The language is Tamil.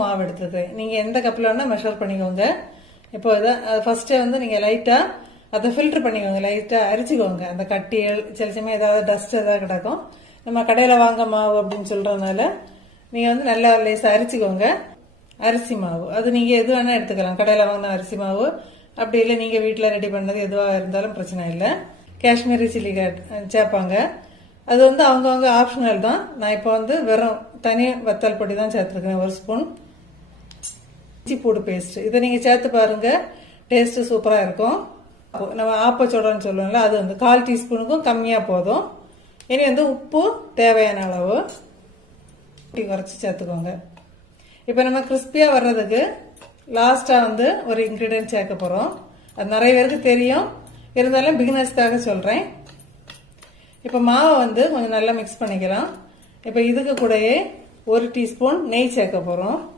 மாவு எடுத்துருக்கேன். நீங்கள் எந்த கப்பில் வேணால் மெஷர் பண்ணிக்கோங்க. இப்போ இதை ஃபர்ஸ்ட்டே வந்து நீங்கள் லைட்டாக அதை ஃபில்டர் பண்ணிக்கோங்க, லைட்டாக அரிச்சிக்கோங்க. அந்த கட்டியல் சில சமயம் ஏதாவது டஸ்ட் ஏதாவது கிடக்கும். நம்ம கடையில் வாங்க மாவு அப்படின்னு சொல்கிறதுனால நீங்கள் வந்து நல்லா லேசாக அரிச்சிக்கோங்க. அரிசி மாவு அது நீங்கள் எது வேணால் எடுத்துக்கலாம். கடையில் வாங்கின அரிசி மாவு அப்படி இல்லை நீங்கள் வீட்டில் ரெடி பண்ணது எதுவாக இருந்தாலும் பிரச்சனை இல்லை. காஷ்மீரி சில்லி சேர்ப்பாங்க. அது வந்து அவங்கவுங்க ஆப்ஷனல் தான். நான் இப்போ வந்து வெறும் தனி வத்தல் பொடி தான் சேர்த்துருக்கேன். 1 ஸ்பூன் இஞ்சி பூடு பேஸ்ட் இதை நீங்கள் சேர்த்து பாருங்க, டேஸ்ட் சூப்பராக இருக்கும். நம்ம ஆப்பச்சோடன்னு சொல்லுவோம்ல, அது வந்து 1/4 டீஸ்பூனுக்கும் கம்மியாக போதும். இனி வந்து உப்பு தேவையான அளவு குறைச்சி சேர்த்துக்கோங்க. இப்போ நம்ம கிறிஸ்பியாக வர்றதுக்கு லாஸ்ட்டாக வந்து ஒரு இன்க்ரீடியன்ட் சேர்க்க போகிறோம். அது நிறைய பேருக்கு தெரியும், இருந்தாலும் பிகினர்ஸ்க்காக சொல்கிறேன். இப்போ மாவை வந்து கொஞ்சம் நல்லா மிக்ஸ் பண்ணிக்கலாம். இப்போ இதுக்கு கூடயே 1 டீஸ்பூன் நெய் சேர்க்க போகிறோம்.